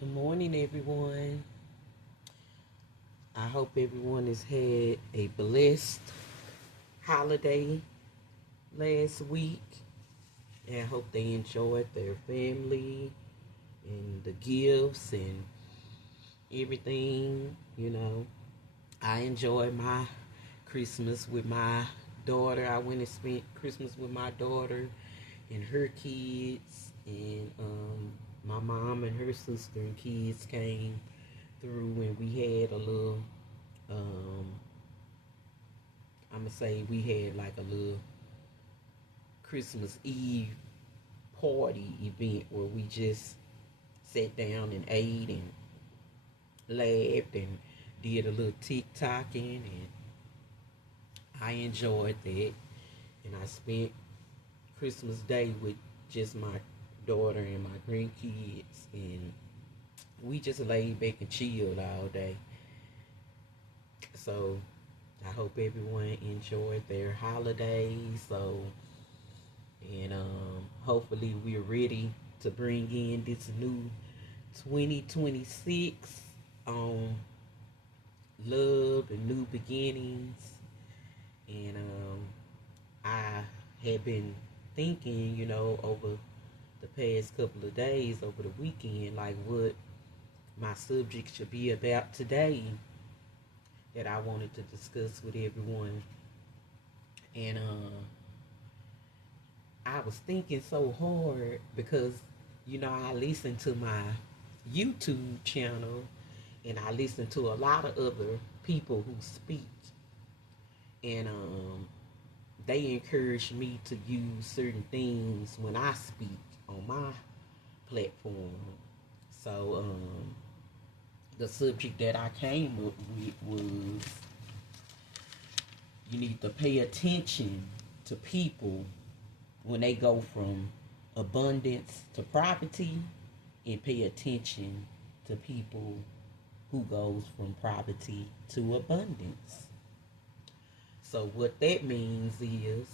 Good morning, everyone. I hope everyone has had a blessed holiday last week. And I hope they enjoyed their family and the gifts and everything. I enjoyed my Christmas with my daughter. I went and spent Christmas with my daughter and her kids. And my mom and her sister and kids came through, and we had a little um I'ma say we had like a little Christmas Eve party event where we just sat down and ate and laughed and did a little TikToking, and I enjoyed that. And I spent Christmas Day with just my daughter and my grandkids, and we just laid back and chilled all day. So I hope everyone enjoyed their holidays. And hopefully we're ready to bring in this new 2026 on love and new beginnings. And I have been thinking, over the past couple of days, over the weekend, like what my subject should be about today that I wanted to discuss with everyone. And I was thinking so hard because, I listen to my YouTube channel and I listen to a lot of other people who speak. And they encourage me to use certain things when I speak on my platform. So the subject that I came up with was you need to pay attention to people when they go from abundance to poverty, and pay attention to people who goes from poverty to abundance. So what that means is,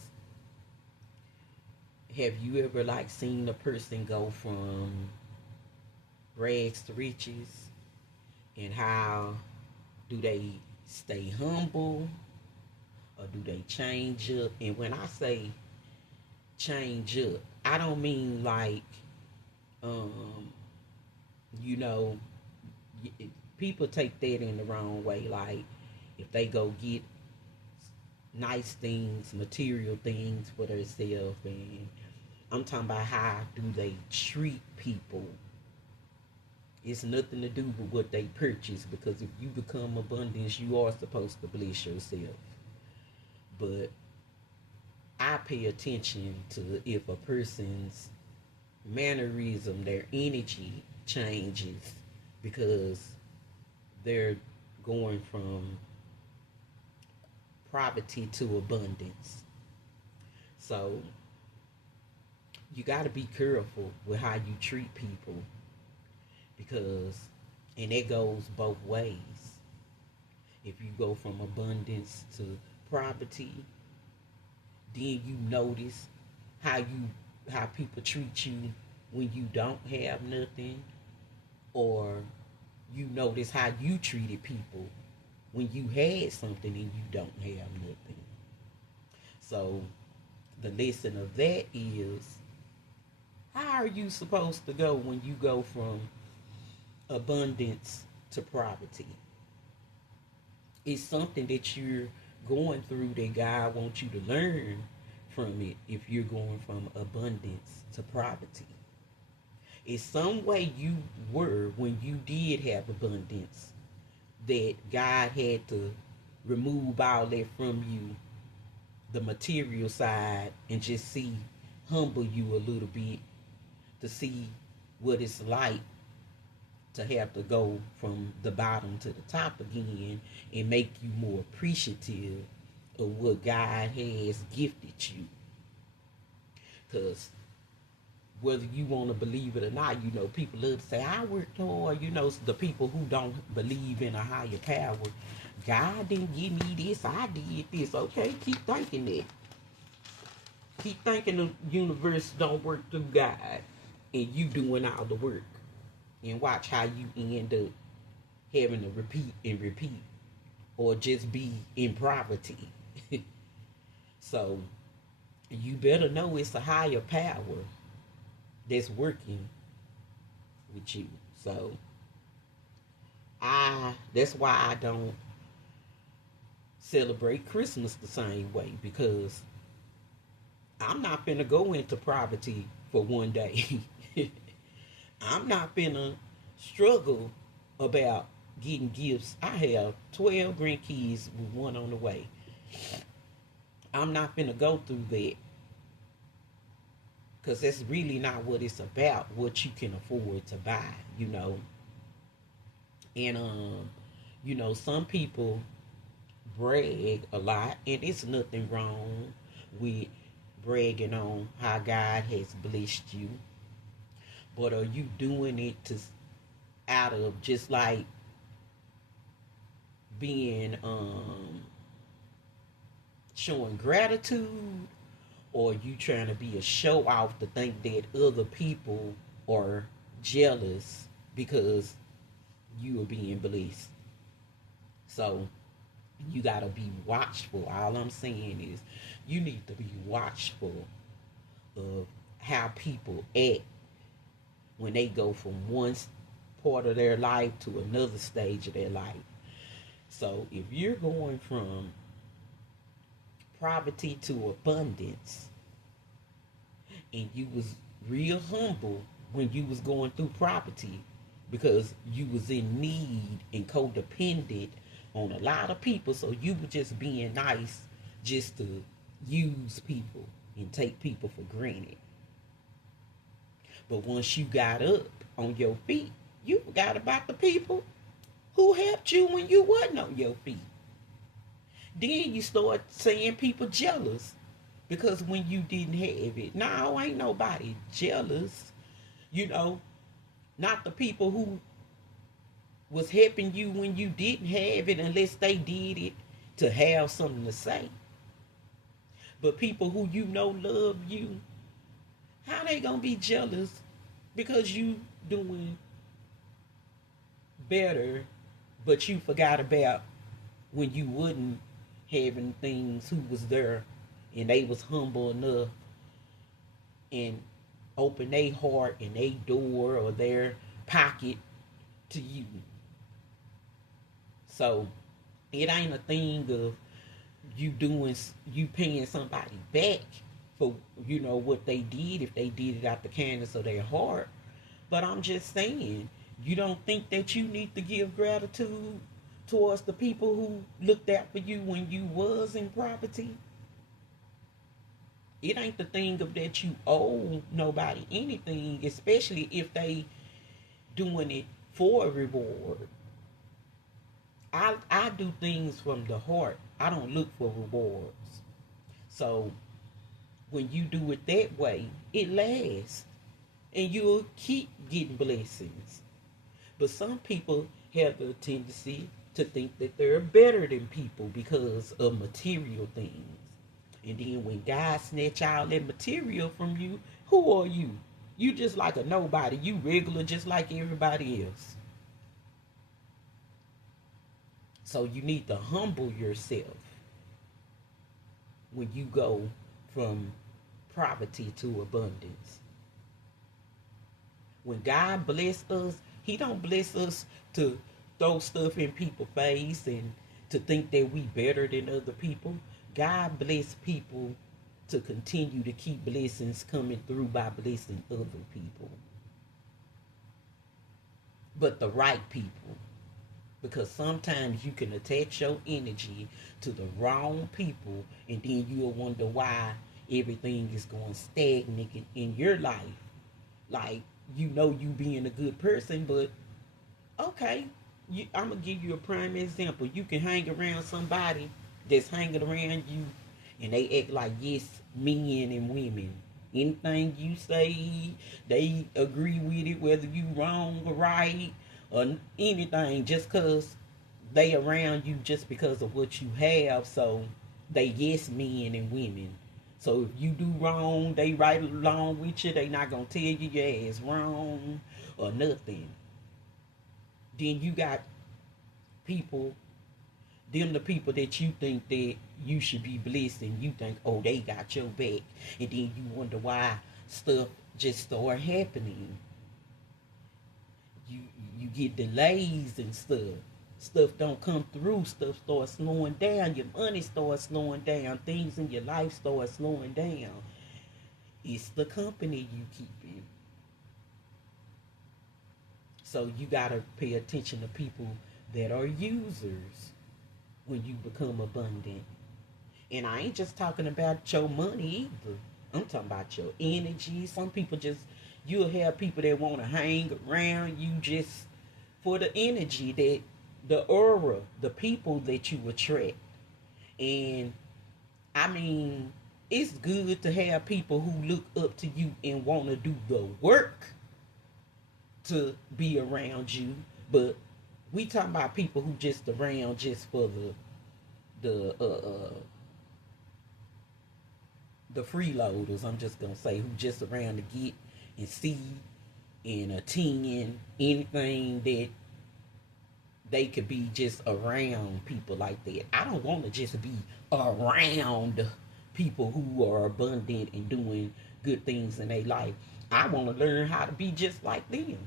have you ever like seen a person go from rags to riches, and how do they stay humble or do they change up? And when I say change up, I don't mean like um you know people take that in the wrong way, like if they go get nice things, material things for themselves, and I'm talking about how do they treat people. It's nothing to do with what they purchase, because if you become abundance, you are supposed to bless yourself. But I pay attention to if a person's mannerism, their energy changes because they're going from poverty to abundance. So you got to be careful with how you treat people, because, and it goes both ways. If you go from abundance to poverty, then you notice how people treat you when you don't have nothing, or you notice how you treated people when you had something and you don't have nothing. So the lesson of that is, how are you supposed to go when you go from abundance to poverty? It's something that you're going through that God wants you to learn from it if you're going from abundance to poverty. It's some way you were when you did have abundance that God had to remove all that from you, the material side, and just humble you a little bit to see what it's like to have to go from the bottom to the top again, and make you more appreciative of what God has gifted you. Because whether you want to believe it or not, people love to say, I worked hard. The people who don't believe in a higher power, God didn't give me this, I did this. Okay, keep thinking that. Keep thinking the universe don't work through God and you doing all the work. and watch how you end up having to repeat and repeat, or just be in poverty. So you better know it's a higher power that's working with you. So that's why I don't celebrate Christmas the same way, because I'm not finna go into poverty for one day. I'm not finna struggle about getting gifts. I have 12 grandkids with one on the way. I'm not finna go through that, because that's really not what it's about, what you can afford to buy, you know. And some people brag a lot, and it's nothing wrong with bragging on how God has blessed you. But are you doing it to out of just like being showing gratitude, or you trying to be a show off to think that other people are jealous because you are being blessed? So you gotta be watchful. All I'm saying is you need to be watchful of how people act when they go from one part of their life to another stage of their life. So if you're going from poverty to abundance, and you was real humble when you was going through poverty, because you was in need and codependent on a lot of people, so you were just being nice just to use people and take people for granted. But once you got up on your feet, you forgot about the people who helped you when you wasn't on your feet. Then you start saying people jealous because when you didn't have it. No, ain't nobody jealous. You know, not the people who was helping you when you didn't have it, unless they did it to have something to say. But people who you know love you, how they gonna be jealous because you doing better, but you forgot about when you wouldn't having things, who was there and they was humble enough and open their heart and their door or their pocket to you. So it ain't a thing of you paying somebody back for what they did, if they did it out the kindness of their heart. But I'm just saying, you don't think that you need to give gratitude towards the people who looked out for you when you was in poverty? It ain't the thing of that you owe nobody anything, especially if they doing it for a reward. I do things from the heart. I don't look for rewards. So when you do it that way, it lasts and you'll keep getting blessings. But some people have the tendency to think that they're better than people because of material things. And then when God snatch all that material from you, who are you? You just like a nobody. You regular just like everybody else. So you need to humble yourself when you go from poverty to abundance. When God bless us, he don't bless us to throw stuff in people's face and to think that we better than other people. God bless people to continue to keep blessings coming through by blessing other people. But the right people. Because sometimes you can attach your energy to the wrong people, and then you'll wonder why everything is going stagnant in your life. Like, you being a good person, but okay, I'm going to give you a prime example. You can hang around somebody that's hanging around you, and they act like yes, men and women. Anything you say, they agree with it, whether you wrong or right, or anything, just because they around you just because of what you have. So they yes men and women. So if you do wrong, they right along with you. They not gonna tell you your ass wrong or nothing. Then you got people, them the people that you think that you should be blessed, and you think, oh, they got your back, and then you wonder why stuff just start happening. you you get delays and stuff don't come through, stuff starts slowing down, your money starts slowing down, things in your life start slowing down. It's the company you keep in. So you got to pay attention to people that are users when you become abundant. And I ain't just talking about your money either. I'm talking about your energy. Some people just, you'll have people that want to hang around you just for the energy, that the aura, the people that you attract. And I mean, it's good to have people who look up to you and want to do the work to be around you. But we talking about people who just around just for the freeloaders. I'm just gonna say, who just around to get and see and attend anything that they could be, just around people like that. I don't want to just be around people who are abundant and doing good things in their life. I want to learn how to be just like them.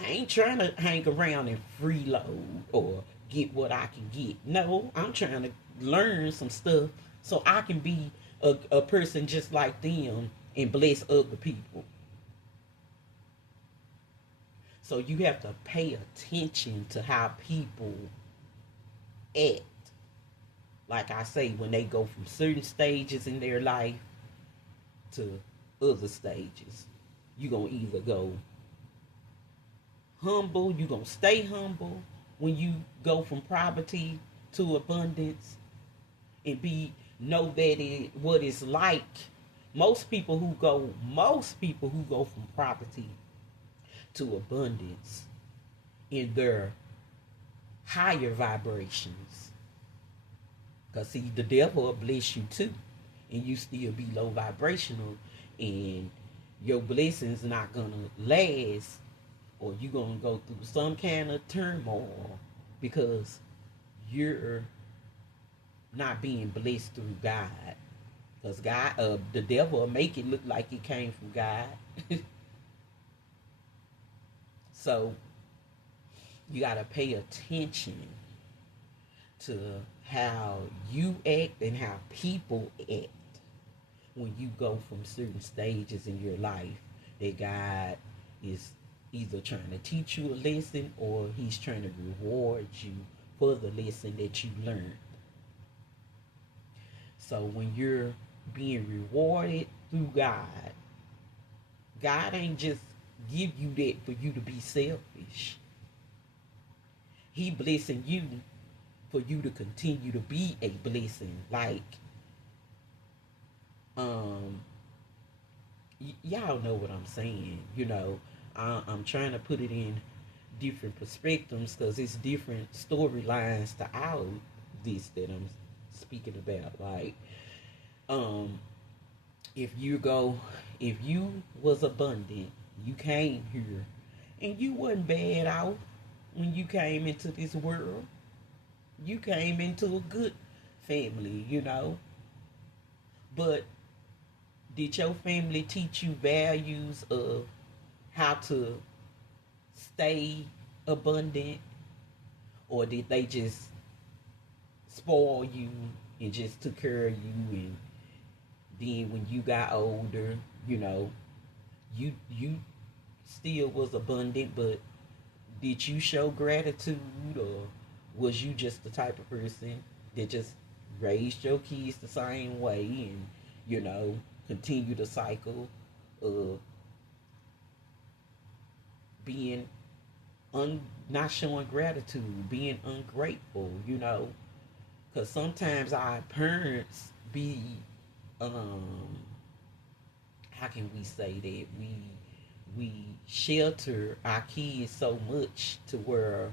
I ain't trying to hang around and freeload or get what I can get. No, I'm trying to learn some stuff so I can be a person just like them and bless other people. So you have to pay attention to how people act. Like I say, when they go from certain stages in their life to other stages, you're going to either go humble, you're going to stay humble when you go from poverty to abundance, and know that what it's like. Most people who go from poverty to abundance in their higher vibrations. Because see, the devil will bless you too, and you still be low vibrational, and your blessings not gonna last, or you're gonna go through some kind of turmoil because you're not being blessed through God. Because God, the devil will make it look like it came from God. So you got to pay attention to how you act and how people act when you go from certain stages in your life that God is either trying to teach you a lesson, or he's trying to reward you for the lesson that you learned. So when you're being rewarded through God, God ain't just give you that for you to be selfish. He blessing you for you to continue to be a blessing. Like, y'all know what I'm saying. I'm trying to put it in different perspectives because it's different storylines to all this that I'm speaking about. Like, um, if you was abundant, you came here, and you wasn't bad out when you came into this world. You came into a good family. But did your family teach you values of how to stay abundant, or did they just spoil you and just took care of you? And then when you got older, you still was abundant, but did you show gratitude, or was you just the type of person that just raised your kids the same way, and continue the cycle of being not showing gratitude, being ungrateful? Because sometimes our parents be, how can we say that, we shelter our kids so much to where,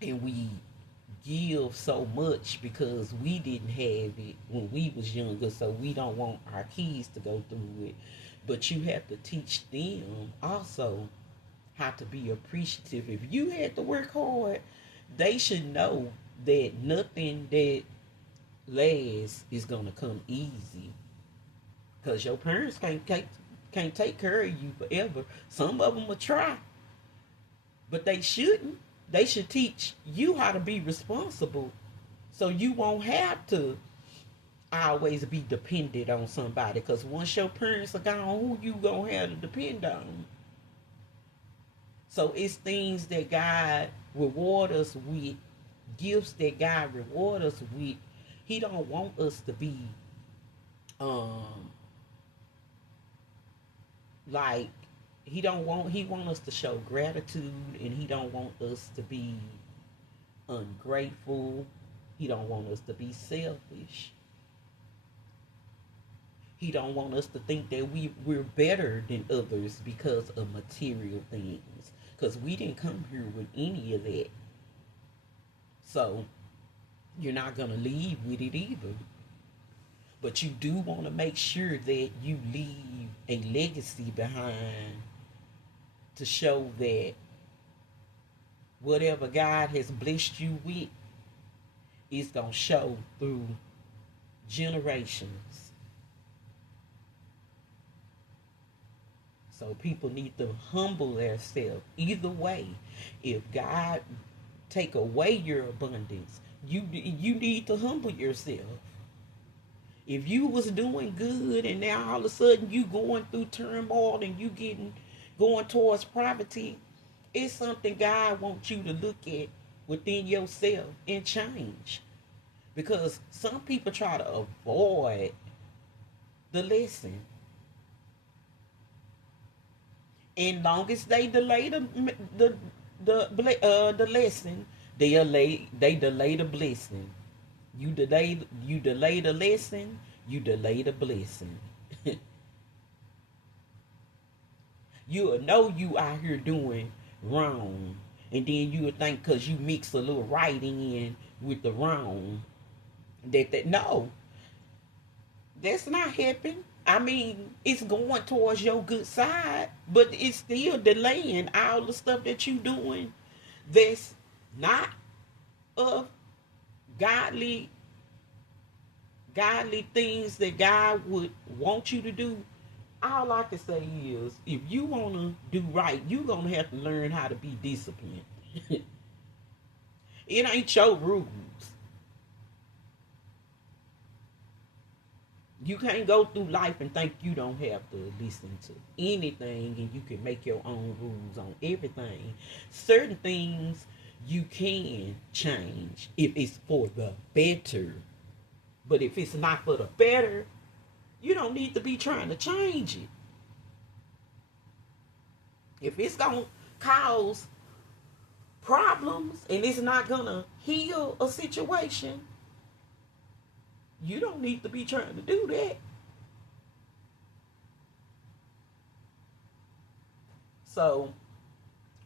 and we give so much because we didn't have it when we was younger, so we don't want our kids to go through it. But you have to teach them also how to be appreciative. If you had to work hard, they should know that nothing that lasts is gonna come easy. Cause your parents can't take care of you forever. Some of them will try, but they shouldn't. They should teach you how to be responsible, so you won't have to always be dependent on somebody. Cause once your parents are gone, who you gonna have to depend on? So it's things that God reward us with, gifts that God reward us with. He don't want us to be um like he want us to show gratitude, and he don't want us to be ungrateful. He don't want us to be selfish. He don't want us to think that we're better than others because of material things. Because we didn't come here with any of that. So you're not gonna leave with it either. But you do want to make sure that you leave a legacy behind to show that whatever God has blessed you with is going to show through generations. So people need to humble themselves. Either way, if God take away your abundance, you need to humble yourself. If you was doing good and now all of a sudden you going through turmoil and you going towards poverty, it's something God wants you to look at within yourself and change. Because some people try to avoid the lesson. And long as they delay the lesson, they delay the blessing. You delay the lesson, you delay the blessing. You'll know you out here doing wrong, and then you'll think because you mix a little right in with the wrong that no, that's not happening. I mean, it's going towards your good side, but it's still delaying all the stuff that you doing that's not of godly things that God would want you to do. All I can say is, if you want to do right, you're going to have to learn how to be disciplined. It ain't your rules. You can't go through life and think you don't have to listen to anything and you can make your own rules on everything. Certain things you can change if it's for the better. But if it's not for the better, you don't need to be trying to change it. If it's going to cause problems and it's not going to heal a situation, you don't need to be trying to do that. So,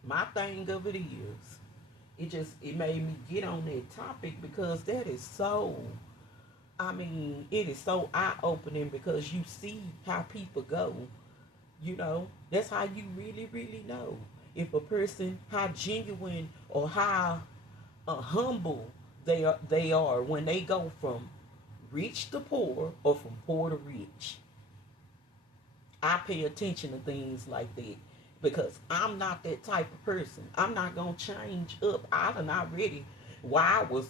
my thing of it is, it made me get on that topic because that is so, I mean, it is so eye-opening because you see how people go. You know, that's how you really, really know if a person, how genuine or how humble they are when they go from rich to poor or from poor to rich. I pay attention to things like that because I'm not that type of person. I'm not going to change up. I done already, while I was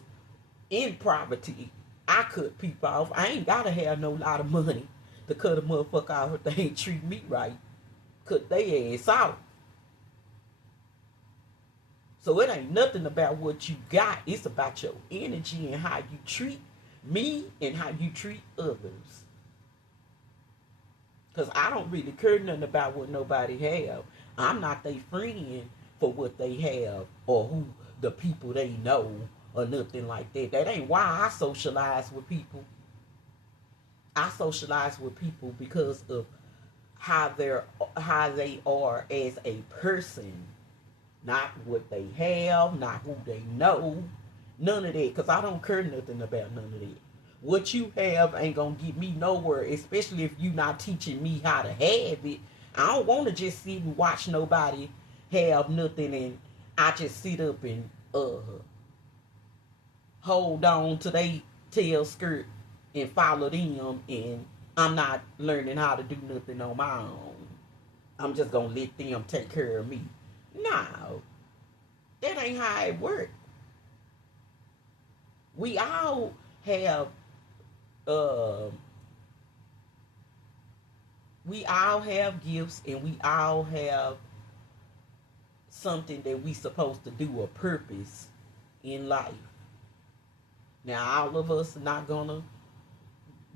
in poverty, I cut people off. I ain't got to have no lot of money to cut a motherfucker off if they ain't treat me right. Cut their ass out. So it ain't nothing about what you got. It's about your energy and how you treat me and how you treat others. Because I don't really care nothing about what nobody have. I'm not their friend for what they have or who the people they know or nothing like that. That ain't why I socialize with people. I socialize with people because of how they are as a person. Not what they have, not who they know. None of that, because I don't care nothing about none of that. What you have ain't going to get me nowhere, especially if you not teaching me how to have it. I don't want to just sit and watch nobody have nothing and I just sit up and hold on to they tail skirt and follow them, and I'm not learning how to do nothing on my own. I'm just gonna let them take care of me. No, that ain't how it works. We all have uh we all have gifts, and we all have something that we supposed to do, a purpose in life. Now all of us are not gonna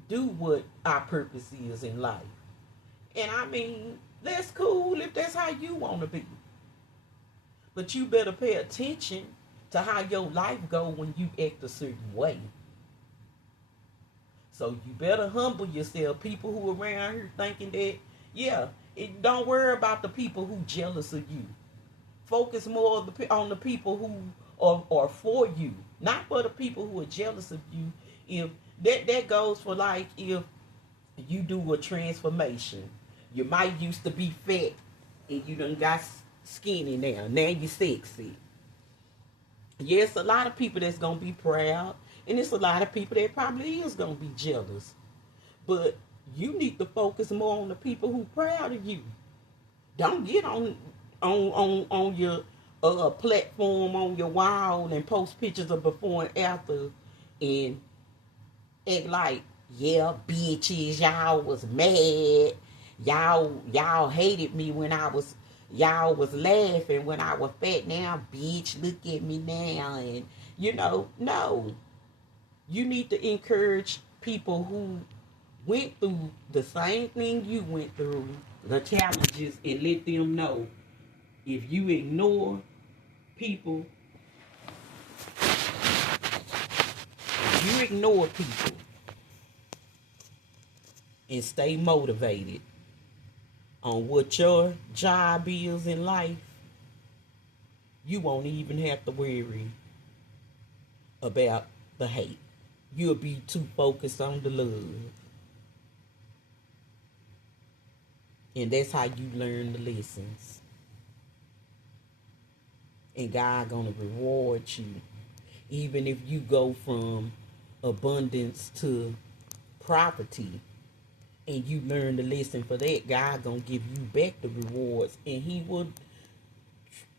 do what our purpose is in life. And I mean, that's cool if that's how you want to be. But you better pay attention to how your life go when you act a certain way. So you better humble yourself. People who around here thinking that, yeah, don't worry about the people who jealous of you. Focus more on the people who are for you, not for the people who are jealous of you. If that goes for, like, if you do a transformation, you might used to be fat and you done got skinny now. Now you sexy. Yes, a lot of people that's gonna be proud, and it's a lot of people that probably is gonna be jealous. But you need to focus more on the people who proud of you. Don't get on your platform on your wall and post pictures of before and after and act like, yeah, bitches, y'all was mad. Y'all hated me when y'all was laughing when I was fat. Now, bitch, look at me now. And, no. You need to encourage people who went through the same thing you went through, the challenges, and let them know, if you ignore people, and stay motivated on what your job is in life, you won't even have to worry about the hate. You'll be too focused on the love. And that's how you learn the lessons. And God gonna reward you. Even if you go from abundance to poverty and you learn the lesson for that, God gonna give you back the rewards, and He will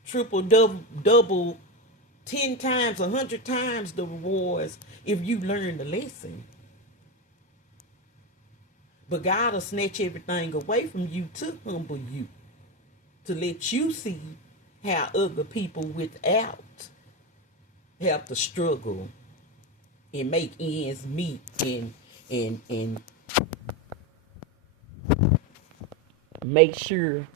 triple, double 10 times, 100 times the rewards if you learn the lesson. But God will snatch everything away from you to humble you, to let you see how other people without have to struggle and make ends meet, and make sure